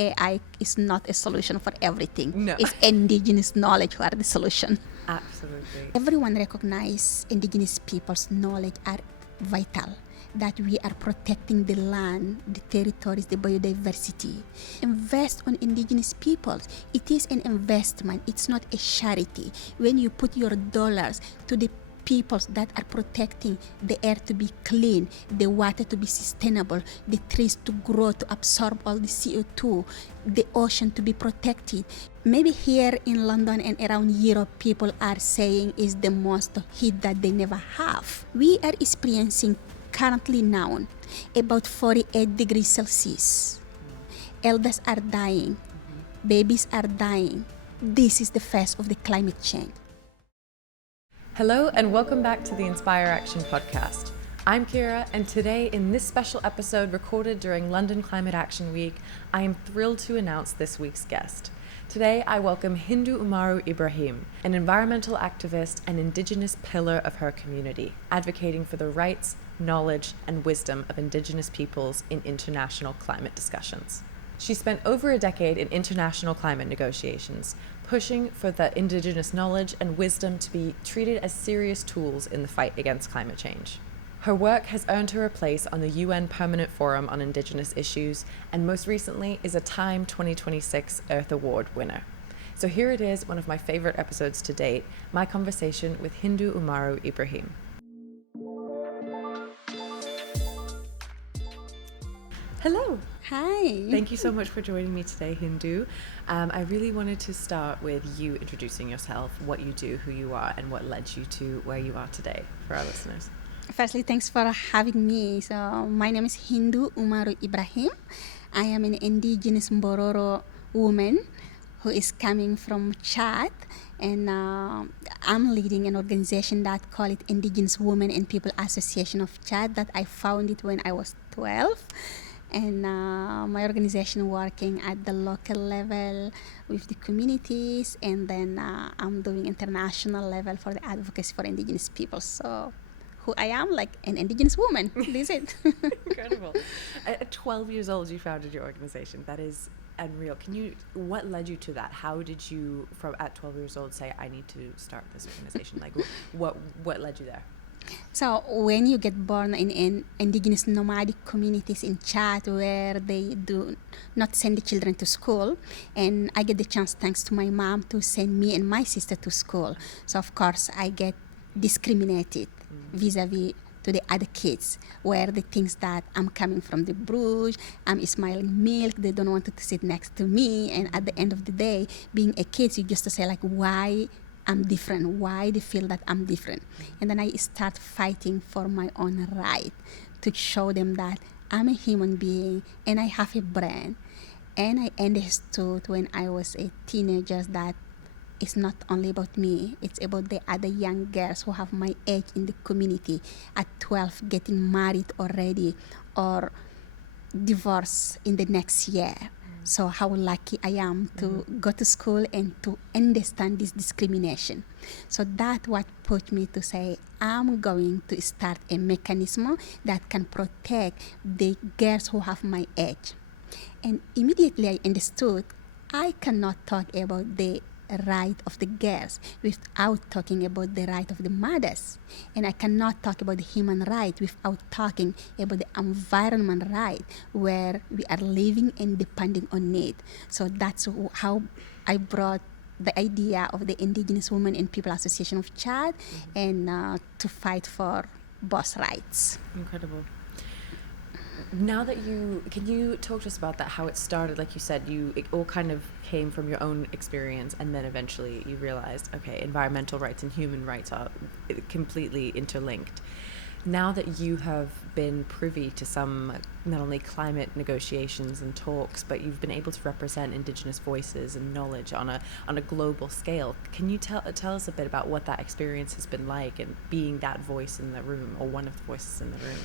AI is not a solution for everything. No. It's indigenous knowledge who are the solution. Absolutely. Everyone recognizes indigenous people's knowledge are vital, that we are protecting the land, the territories, the biodiversity. Invest on indigenous peoples. It is an investment. It's not a charity. When you put your dollars to the peoples that are protecting the air to be clean, the water to be sustainable, the trees to grow, to absorb all the CO2, the ocean to be protected. Maybe here in London and around Europe, people are saying is the most heat that they never have. We are experiencing currently now about 48 degrees Celsius. Elders are dying. Babies are dying. This is the face of the climate change. Hello and welcome back to the Inspire Action podcast. I'm Ciara, and today in this special episode recorded during London Climate Action Week, I am thrilled to announce this week's guest. Today I welcome Hindou Oumarou Ibrahim, an environmental activist and indigenous pillar of her community, advocating for the rights, knowledge, and wisdom of indigenous peoples in international climate discussions. She spent over a decade in international climate negotiations, pushing for the indigenous knowledge and wisdom to be treated as serious tools in the fight against climate change. Her work has earned her a place on the UN Permanent Forum on Indigenous Issues, and most recently is a Time 2026 Earth Award winner. So here it is, one of my favorite episodes to date, my conversation with Hindou Oumarou Ibrahim. Hello. Hi. Thank you so much for joining me today, Hindou. I really wanted to start with you introducing yourself, what you do, who you are, and what led you to where you are today for our listeners. Firstly, thanks for having me. So, my name is Hindou Oumarou Ibrahim. I am an indigenous Mbororo woman who is coming from Chad, and I'm leading an organization that call it Indigenous Women and People Association of Chad, that I founded when I was 12. And my organization working at the local level with the communities, and then I'm doing international level for the advocacy for indigenous people. So who I am, like an indigenous woman. This is it. Incredible. At 12 years old, you founded your organization. That is unreal. What led you to that? How did you, at 12 years old, say, I need to start this organization? Like, what led you there? So when you get born in indigenous nomadic communities in Chad, where they do not send the children to school, and I get the chance, thanks to my mom, to send me and my sister to school. So of course I get discriminated vis-a-vis to the other kids, where they think that I'm coming from the bush, I'm smiling milk, they don't want to sit next to me, and at the end of the day, being a kid, you just say like, why I'm different, why they feel that I'm different. And then I start fighting for my own right, to show them that I'm a human being and I have a brain. And I understood when I was a teenager that it's not only about me, it's about the other young girls who have my age in the community at 12 getting married already or divorced in the next year. So how lucky I am to go to school and to understand this discrimination. So that's what put me to say, I'm going to start a mechanism that can protect the girls who have my age. And immediately I understood I cannot talk about the right of the girls without talking about the right of the mothers. And I cannot talk about the human right without talking about the environment right, where we are living and depending on it. So that's how I brought the idea of the Indigenous Women and People Association of Chad, and to fight for both rights. Incredible. Now that can you talk to us about that, how it started? Like you said, it all kind of came from your own experience, and then eventually you realized, okay, environmental rights and human rights are completely interlinked. Now that you have been privy to some, not only climate negotiations and talks, but you've been able to represent indigenous voices and knowledge on a global scale, can you tell us a bit about what that experience has been like, and being that voice in the room, or one of the voices in the room?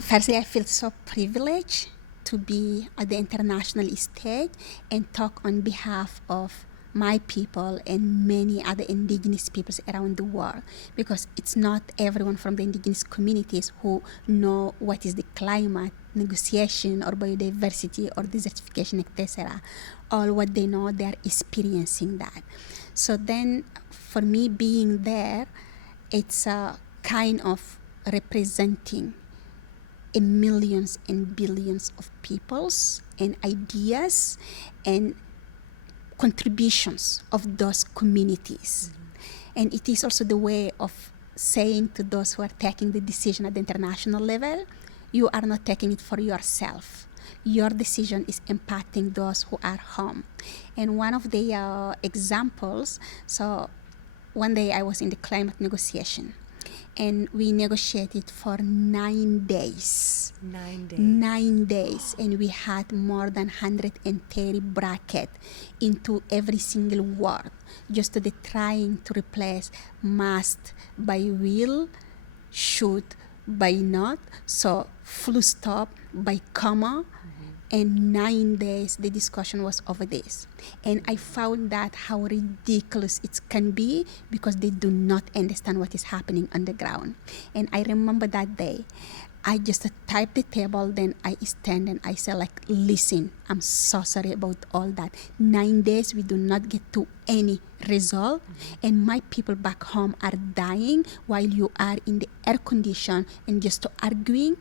Firstly, I feel so privileged to be at the international stage and talk on behalf of my people and many other indigenous peoples around the world, because it's not everyone from the indigenous communities who know what is the climate, negotiation or biodiversity or desertification, etc. All what they know, they are experiencing that. So then for me being there, it's a kind of representing millions and billions of peoples and ideas and contributions of those communities. And it is also the way of saying to those who are taking the decision at the international level, you are not taking it for yourself. Your decision is impacting those who are home. And one of the examples, so one day I was in the climate negotiation, and we negotiated for 9 days. 9 days. 9 days, and we had more than 130 brackets into every single word, just to the trying to replace must by will, should by not, so full stop by comma. And 9 days the discussion was over this, and I found that how ridiculous it can be because they do not understand what is happening on the ground. And I remember that day I just typed the table, then I stand and I say like, listen, I'm so sorry about all that. 9 days we do not get to any result, and my people back home are dying while you are in the air condition and just arguing.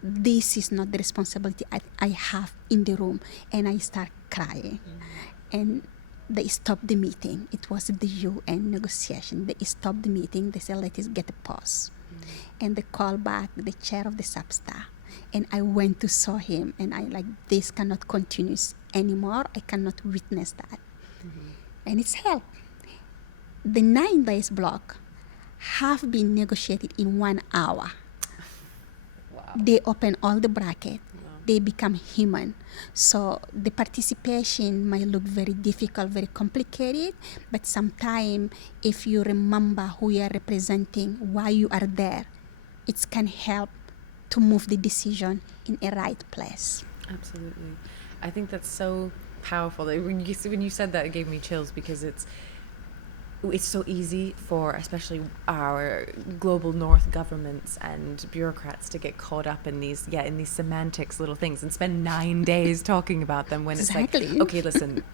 This is not the responsibility I have in the room. And I start crying. And they stopped the meeting. It was the UN negotiation. They stopped the meeting. They said, let us get a pause. And they called back the chair of the SAPSTA. And I went to saw him, and I like, this cannot continue anymore. I cannot witness that. And it's helped. The 9 days block have been negotiated in 1 hour. They open all the brackets. They become human. So the participation might look very difficult, very complicated, but sometimes if you remember who you are representing, why you are there, it can help to move the decision in a right place. Absolutely. I think that's so powerful. When you said that, it gave me chills, because it's so easy for especially our global north governments and bureaucrats to get caught up in these semantics little things and spend 9 days talking about them, when it's like, okay, listen,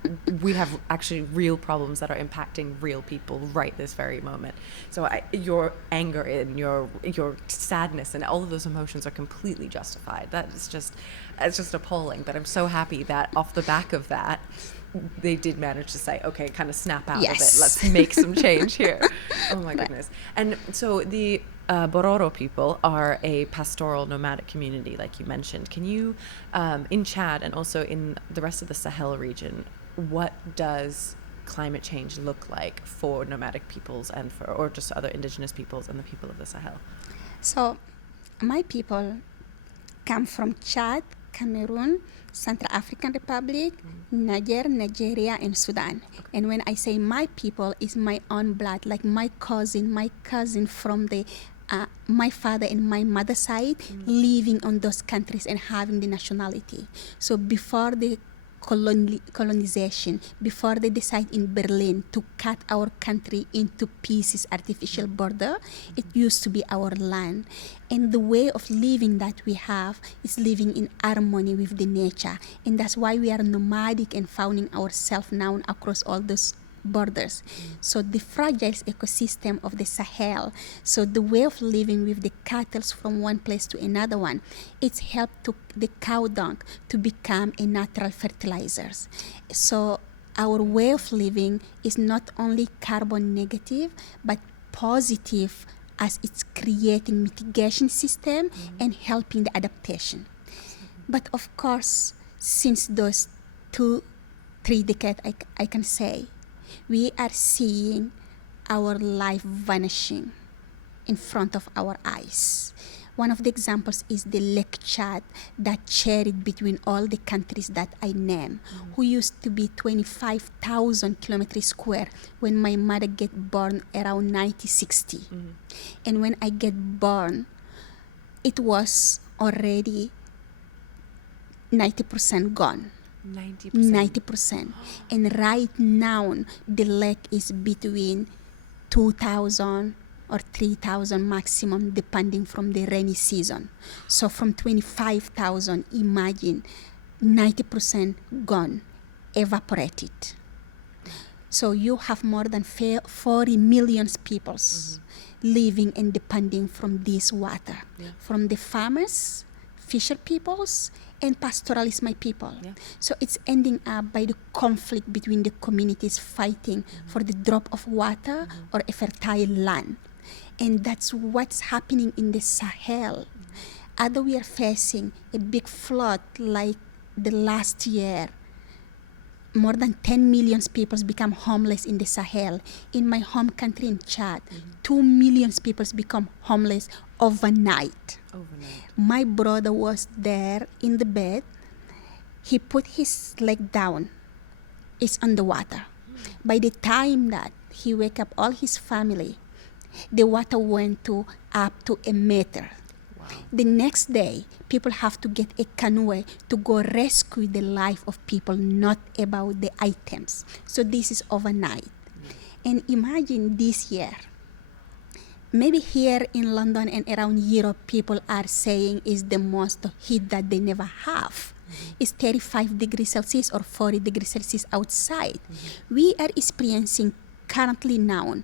we have actually real problems that are impacting real people right this very moment. So your anger and your sadness and all of those emotions are completely justified. It's just appalling. But I'm so happy that off the back of that, they did manage to say, okay, kind of snap out of it. Let's make some change here. Oh my goodness. And so the Mbororo people are a pastoral nomadic community, like you mentioned. Can you, in Chad and also in the rest of the Sahel region, what does climate change look like for nomadic peoples and or just other indigenous peoples and the people of the Sahel? So my people come from Chad, Cameroon, Central African Republic, Niger, Nigeria, and Sudan. And when I say my people, it's my own blood, like my cousin from the my father and my mother's side, living on those countries and having the nationality. So before the colonization, before they decide in Berlin to cut our country into pieces, artificial border, it used to be our land. And the way of living that we have is living in harmony with the nature. And that's why we are nomadic and finding ourselves now across all those borders. So the fragile ecosystem of the Sahel, so the way of living with the cattle from one place to another one, it's helped to the cow dung to become a natural fertilizers. So our way of living is not only carbon negative, but positive, as it's creating mitigation system and helping the adaptation. But of course, since those 2-3 decades, I can say, we are seeing our life vanishing in front of our eyes. One of the examples is the Lake Chad that shared between all the countries that I name, who used to be 25,000 kilometers square when my mother get born around 1960. And when I get born, it was already 90% gone. 90%. And right now, the lake is between 2,000 or 3,000 maximum, depending from the rainy season. So from 25,000, imagine 90% gone, evaporated. So you have more than 40 million people living and depending from this water, from the farmers, fisher peoples, and pastoralist my people. So it's ending up by the conflict between the communities fighting for the drop of water or a fertile land. And that's what's happening in the Sahel. Although we are facing a big flood like the last year, more than 10 million people become homeless in the Sahel. In my home country in Chad, 2 million people become homeless overnight. My brother was there in the bed. He put his leg down. It's underwater. By the time that he wake up all his family, the water went up to a meter. The next day, people have to get a canoe to go rescue the life of people, not about the items. So this is overnight. And imagine this year, maybe here in London and around Europe, people are saying is the most heat that they never have. It's 35 degrees Celsius or 40 degrees Celsius outside. We are experiencing currently now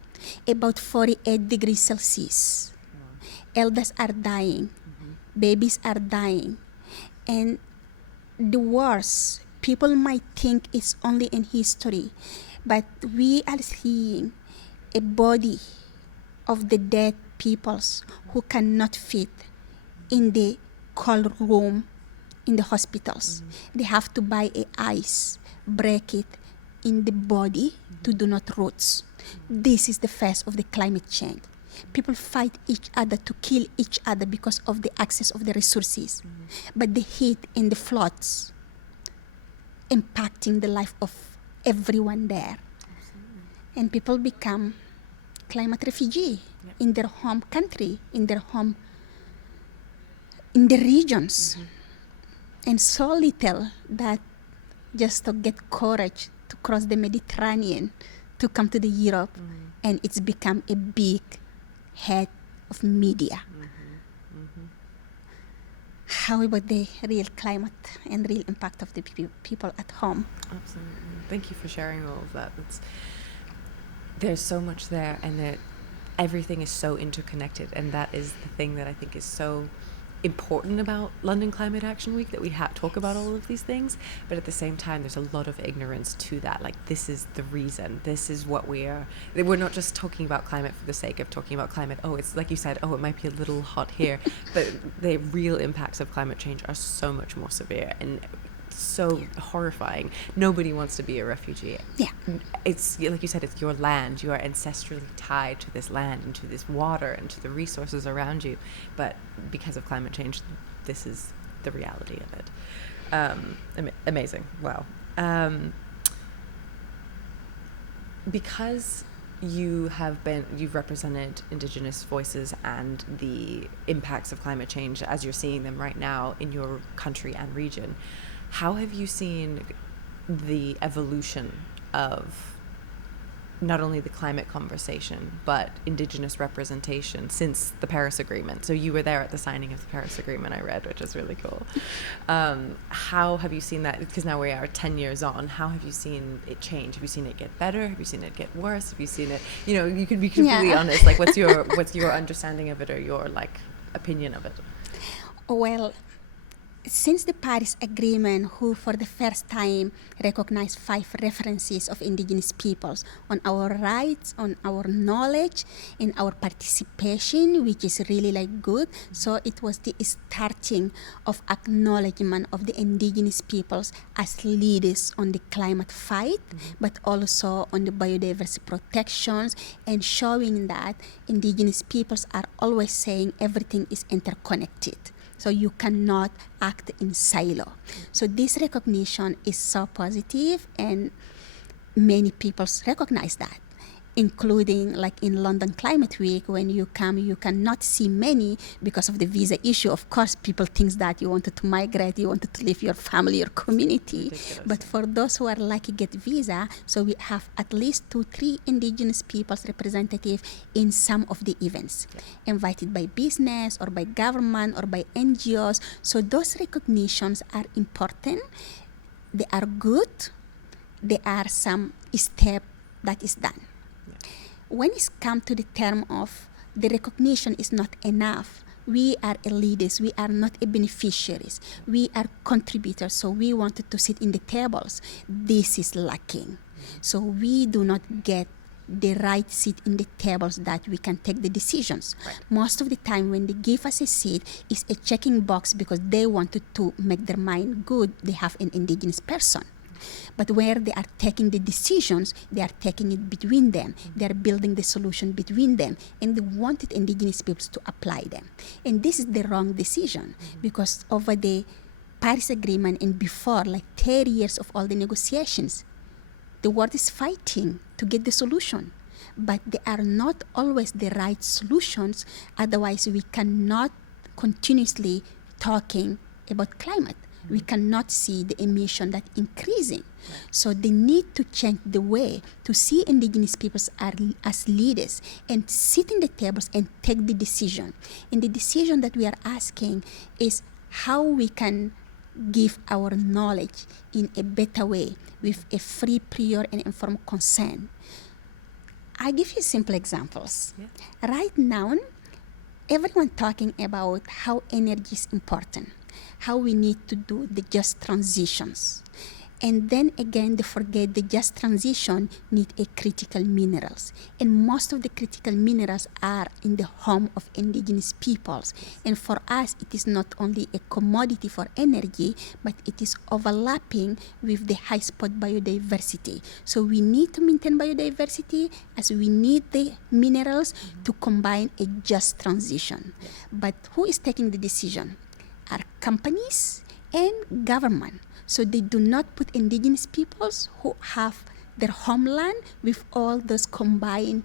about 48 degrees Celsius. Elders are dying. Babies are dying. And the worst, people might think it's only in history, but we are seeing a body of the dead peoples who cannot fit in the cold room in the hospitals. They have to buy ice, break it in the body to do not rot. This is the face of the climate change. People fight each other to kill each other because of the access of the resources. But the heat and the floods impacting the life of everyone there. And people become climate refugee in their home country, in their regions. And so little that just to get courage to cross the Mediterranean to come to the Europe, and it's become a big head of media. How about the real climate and real impact of the people at home? Absolutely. Thank you for sharing all of that. There's so much there, and everything is so interconnected, and that is the thing that I think is so important about London Climate Action Week, that we talk about all of these things, but at the same time there's a lot of ignorance to that. Like, this is the reason, this is what we're not just talking about climate for the sake of talking about climate. It's like you said, it might be a little hot here, but the real impacts of climate change are so much more severe and so horrifying. Nobody wants to be a refugee. It's like you said, it's your land. You are ancestrally tied to this land and to this water and to the resources around you, but because of climate change, this is the reality of it. Amazing. Wow. Because you've represented Indigenous voices and the impacts of climate change as you're seeing them right now in your country and region, how have you seen the evolution of not only the climate conversation, but Indigenous representation since the Paris Agreement? So you were there at the signing of the Paris Agreement, I read, which is really cool. How have you seen that? Because now we are 10 years on. How have you seen it change? Have you seen it get better? Have you seen it get worse? Have you seen it, you can be completely honest, like what's your understanding of it, or your opinion of it? Well, since the Paris Agreement, who for the first time recognized 5 references of indigenous peoples on our rights, on our knowledge, and our participation, which is really good. So it was the starting of acknowledgement of the indigenous peoples as leaders on the climate fight, but also on the biodiversity protections, and showing that indigenous peoples are always saying everything is interconnected. So you cannot act in silo. So this recognition is so positive, and many people recognize that. including like in London Climate Week, when you come, you cannot see many because of the visa issue. Of course, people think that you wanted to migrate, you wanted to leave your family, your community. Ridiculous. But for those who are lucky get visa, so we have at least 2-3 indigenous people's representative in some of the events, invited by business or by government or by NGOs. So those recognitions are important. They are good. There are some step that is done. When it's come to the term of the recognition is not enough, we are a leaders, we are not a beneficiaries, we are contributors, so we wanted to sit in the tables. This is lacking. So we do not get the right seat in the tables that we can take the decisions. Right. Most of the time when they give us a seat, it's a checking box because they wanted to make their mind good, they have an indigenous person. But where they are taking the decisions, they are taking it between them. They are building the solution between them. And they wanted indigenous peoples to apply them. And this is the wrong decision because over the Paris Agreement and before, like 30 years of all the negotiations, the world is fighting to get the solution. But they are not always the right solutions. Otherwise, we cannot continuously talking about climate. We cannot see the emission that increasing. Right. So they need to change the way to see indigenous peoples as leaders and sit in the tables and take the decision. And the decision that we are asking is how we can give our knowledge in a better way with a free, prior, and informed consent. I give you simple examples. Yeah. Right now, everyone talking about how energy is important, how we need to do the just transitions. And then again, they forget the just transition need a critical minerals. And most of the critical minerals are in the home of indigenous peoples. And for us, it is not only a commodity for energy, but it is overlapping with the high spot biodiversity. So we need to maintain biodiversity as we need the minerals to combine a just transition. But who is taking the decision? Are companies and government. So they do not put indigenous peoples who have their homeland with all those combined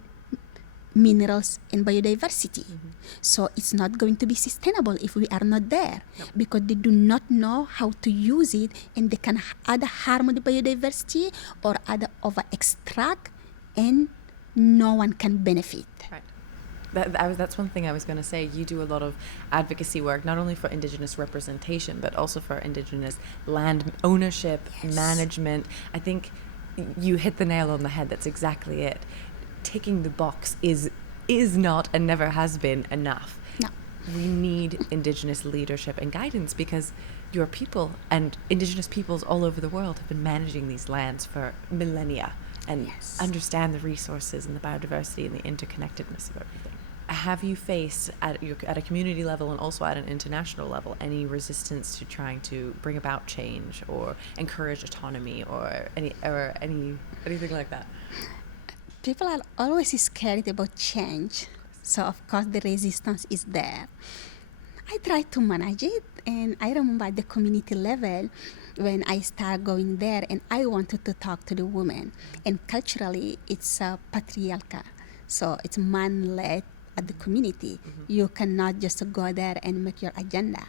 minerals and biodiversity. So it's not going to be sustainable if we are not there because they do not know how to use it and they can either harm the biodiversity or either over extract and no one can benefit. Right. That's one thing I was going to say. You do a lot of advocacy work, not only for Indigenous representation, but also for Indigenous land ownership, management. I think you hit the nail on the head. That's exactly it. Ticking the box is not and never has been enough. No. We need Indigenous leadership and guidance because your people and Indigenous peoples all over the world have been managing these lands for millennia and understand the resources and the biodiversity and the interconnectedness of everything. Have you faced at a community level and also at an international level any resistance to trying to bring about change or encourage autonomy or anything like that? People are always scared about change, so of course the resistance is there. I try to manage it, and I remember at the community level when I started going there and I wanted to talk to the women, and culturally it's patriarchal, so it's man-led at the community. You cannot just go there and make your agenda.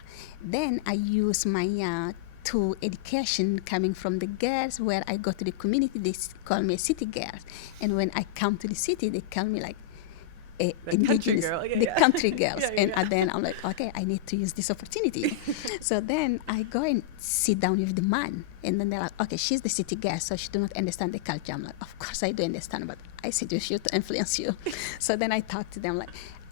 Then I use my to education coming from the girls where I go to the community, they call me a city girl. And when I come to the city, they call me like the country girl. Country girls. And then I'm like, okay, I need to use this opportunity. So then I go and sit down with the man. And then they're like, okay, she's the city girl, so she do not understand the culture. I'm like, of course I do understand, but I seduce you to influence you. So then I talk to them like,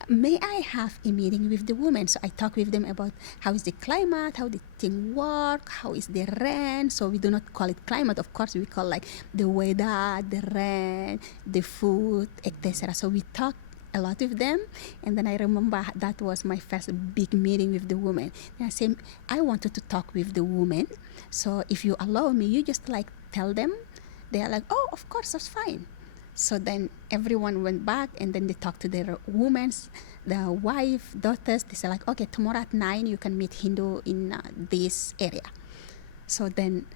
may I have a meeting with the women? So I talk with them about how is the climate, how the thing work, how is the rain. So we do not call it climate. Of course, we call like the weather, the rain, the food, etc. So we talk a lot with them. And then I remember that was my first big meeting with the women. And I said, I wanted to talk with the women. So if you allow me, you just like tell them. They are like, oh, of course, that's fine. So then everyone went back and then they talked to their women, the wife, daughters. They said like, okay, tomorrow at 9 you can meet Hindu in this area. So then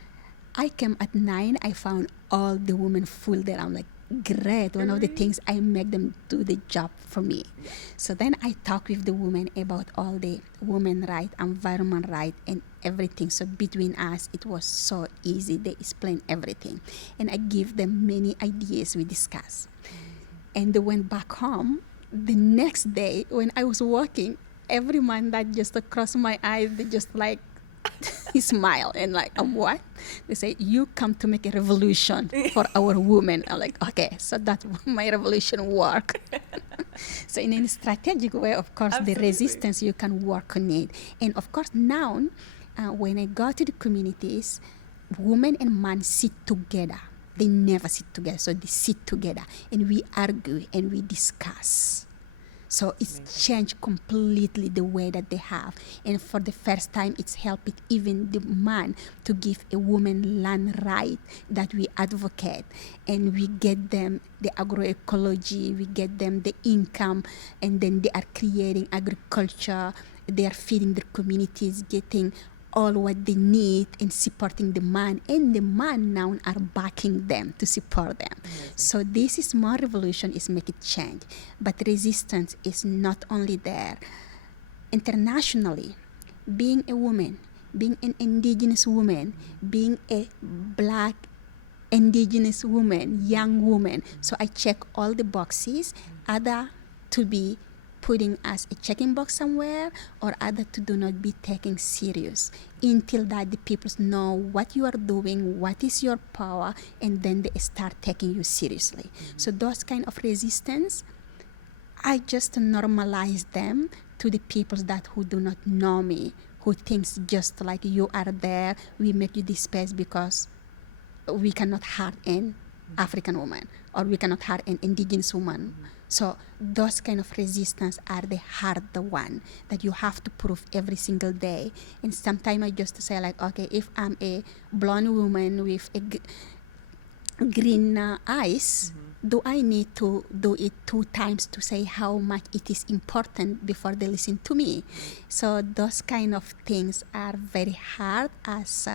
I came at 9. I found all the women full there. I'm like, great. One of the Really? things I make them do the job for me. So then I talk with the women about all the women right, environment right, and everything. So between us, it was so easy. They explain everything. And I give them many ideas we discuss. And they went back home. The next day, when I was walking, every man that just crossed my eyes, they just like, he smiled and like, what? They say, you come to make a revolution for our women. I'm like, okay, so that's my revolution work. So in a strategic way, of course, Absolutely. the resistance, you can work on it. And of course, now, when I go to the communities, women and men sit together. They never sit together, so they sit together and we argue and we discuss. So it's changed completely the way that they have. And for the first time, it's helped even the man to give a woman land right that we advocate. And we get them the agroecology, we get them the income, and then they are creating agriculture. They are feeding their communities, getting all what they need and supporting the man, and the man now are backing them to support them. Amazing. So this is small revolution is making change, but resistance is not only there. Internationally, being a woman, being an indigenous woman, being a black indigenous woman, young woman, so I check all the boxes, either to be putting as a checking box somewhere or other to do not be taken serious until that the people know what you are doing, what is your power, and then they start taking you seriously. So those kind of resistance, I just normalize them to the people that who do not know me, who thinks just like you are there, we make you this space because we cannot hurt an African woman or we cannot hurt an indigenous woman. So those kind of resistance are the hard one that you have to prove every single day. And sometimes I just say like, okay, if I'm a blonde woman with a green eyes, do I need to do it 2 times to say how much it is important before they listen to me? So those kind of things are very hard as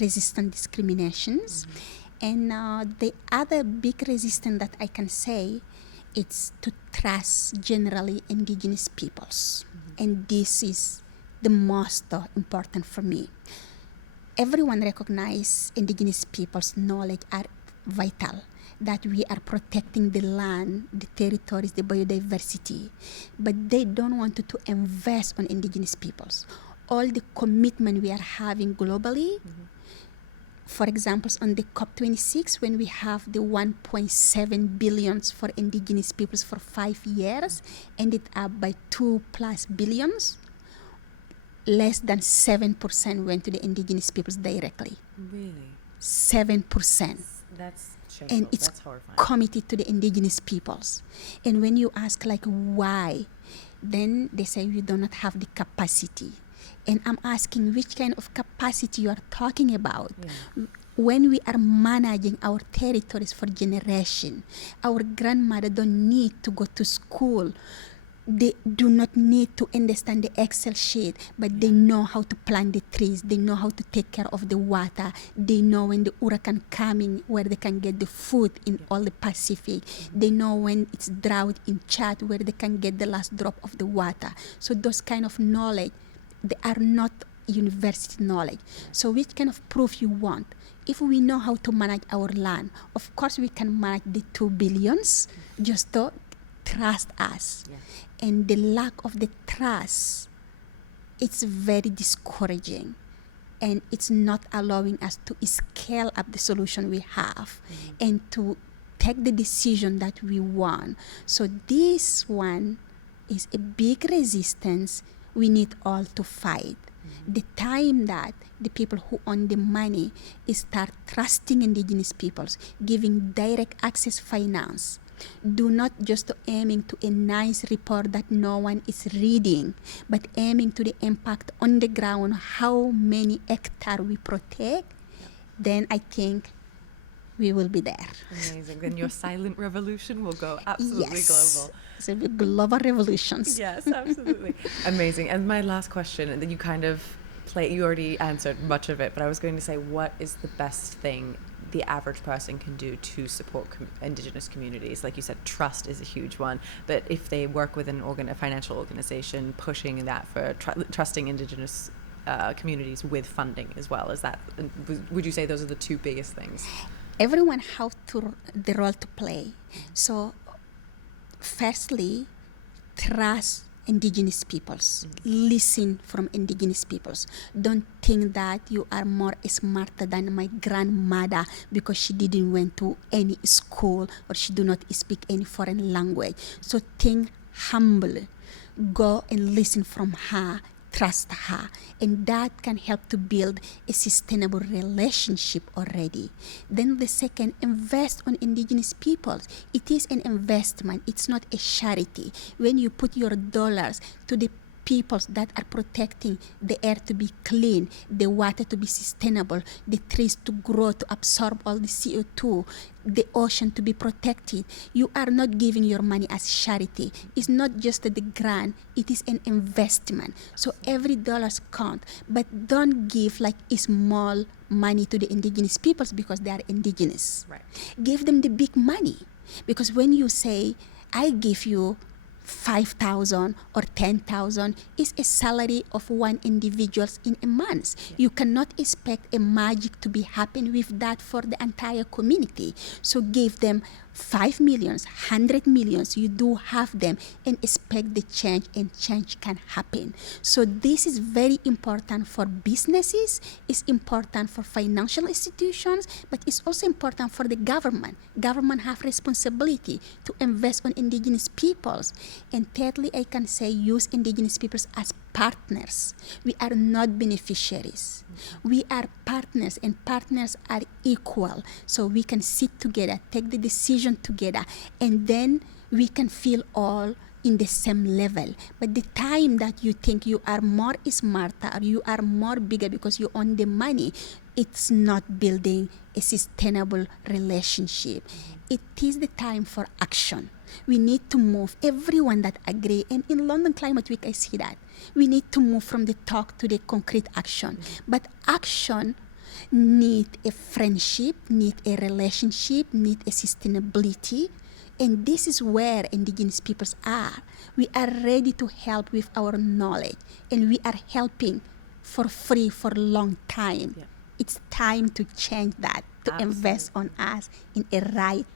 resistant discriminations. And the other big resistance that I can say, it's to trust generally indigenous peoples. And this is the most important for me. Everyone recognizes indigenous people's knowledge are vital, that we are protecting the land, the territories, the biodiversity, but they don't want to invest on indigenous peoples. All the commitment we are having globally, for example, on the COP26, when we have the 1.7 billions for indigenous peoples for 5 years, ended up by 2+ billions, less than 7% went to the indigenous peoples directly. Really? 7%. That's shameful. And it's That's horrifying. committed to the indigenous peoples. And when you ask like why, then they say we do not have the capacity. And I'm asking which kind of capacity you are talking about. Yeah. When we are managing our territories for generation, our grandmother don't need to go to school. They do not need to understand the Excel sheet, but they know how to plant the trees. They know how to take care of the water. They know when the hurricane coming, where they can get the food in all the Pacific. They know when it's drought in Chad, where they can get the last drop of the water. So those kind of knowledge, they are not university knowledge. So which kind of proof you want? If we know how to manage our land, of course we can manage the 2 billions, just to trust us. Yeah. And the lack of the trust, it's very discouraging. And it's not allowing us to scale up the solution we have and to take the decision that we want. So this one is a big resistance we need all to fight. The time that the people who own the money start trusting indigenous peoples, giving direct access finance, do not just aiming to a nice report that no one is reading, but aiming to the impact on the ground, how many hectares we protect, then I think we will be there. Amazing. Then your silent revolution will go absolutely global. So the global revolutions. Yes, absolutely. Amazing. And my last question, that you kind of you already answered much of it, but I was going to say, what is the best thing the average person can do to support Indigenous communities? Like you said, trust is a huge one, but if they work with a financial organization pushing that for trusting Indigenous communities with funding as well, would you say those are the two biggest things? Everyone has the role to play. So firstly, trust Indigenous peoples. Listen from Indigenous peoples. Don't think that you are more smarter than my grandmother because she didn't went to any school or she do not speak any foreign language. So think humbly. Go and listen from her. Trust her, and that can help to build a sustainable relationship already. Then the second, invest on Indigenous peoples. It is an investment. It's not a charity. When you put your dollars to the peoples that are protecting the air to be clean, the water to be sustainable, the trees to grow to absorb all the CO2, the ocean to be protected. You are not giving your money as charity. It's not just the grant, it is an investment. So every dollar counts, but don't give like small money to the Indigenous peoples because they are Indigenous. Right. Give them the big money, because when you say, I give you 5,000 or 10,000 is a salary of one individual in a month. Yeah. You cannot expect a magic to be happen with that for the entire community. So give them 5 millions, 100 millions, you do have them, and expect the change, and change can happen. So this is very important for businesses, it's important for financial institutions, but it's also important for the government. Government have responsibility to invest on Indigenous peoples. And thirdly, I can say use Indigenous peoples as partners. We are not beneficiaries. We are partners, and partners are equal. So we can sit together, take the decision together, and then we can feel all in the same level. But the time that you think you are more smarter or you are more bigger because you own the money, it's not building a sustainable relationship. It is the time for action. We need to move, everyone that agree, and in London Climate Week I see that. We need to move from the talk to the concrete action. But action need a friendship, need a relationship, need a sustainability. And this is where Indigenous peoples are. We are ready to help with our knowledge, and we are helping for free for a long time. Yeah. It's time to change that, to Absolutely. Invest on us in a right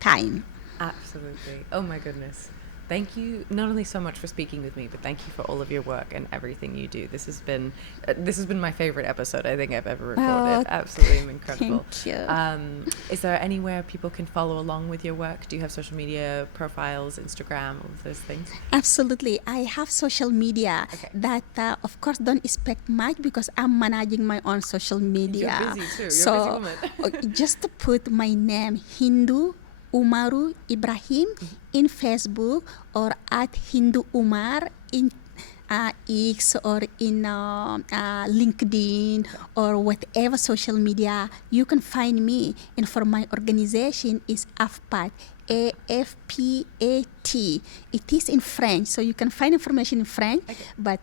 time. Absolutely. Oh my goodness. Thank you not only so much for speaking with me, but thank you for all of your work and everything you do. This has been my favorite episode I think I've ever recorded. Absolutely incredible. Thank you. Is there anywhere people can follow along with your work? Do you have social media profiles, Instagram, all of those things? Absolutely. I have social media that, of course, don't expect much because I'm managing my own social media. You're busy too. You're a busy woman. Just to put my name, Hindou Oumarou Ibrahim, in Facebook, or at Hindou Oumar in X, or in LinkedIn, or whatever social media, you can find me. And for my organization is AFPAT, AFPAT. It is in French, so you can find information in French, but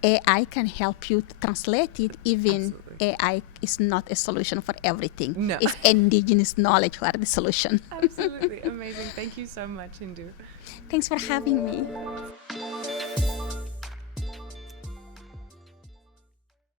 AI can help you to translate it. Even Absolutely. AI is not a solution for everything. No. It's Indigenous knowledge who are the solution. Absolutely. Amazing. Thank you so much, Hindou. Thanks for having me.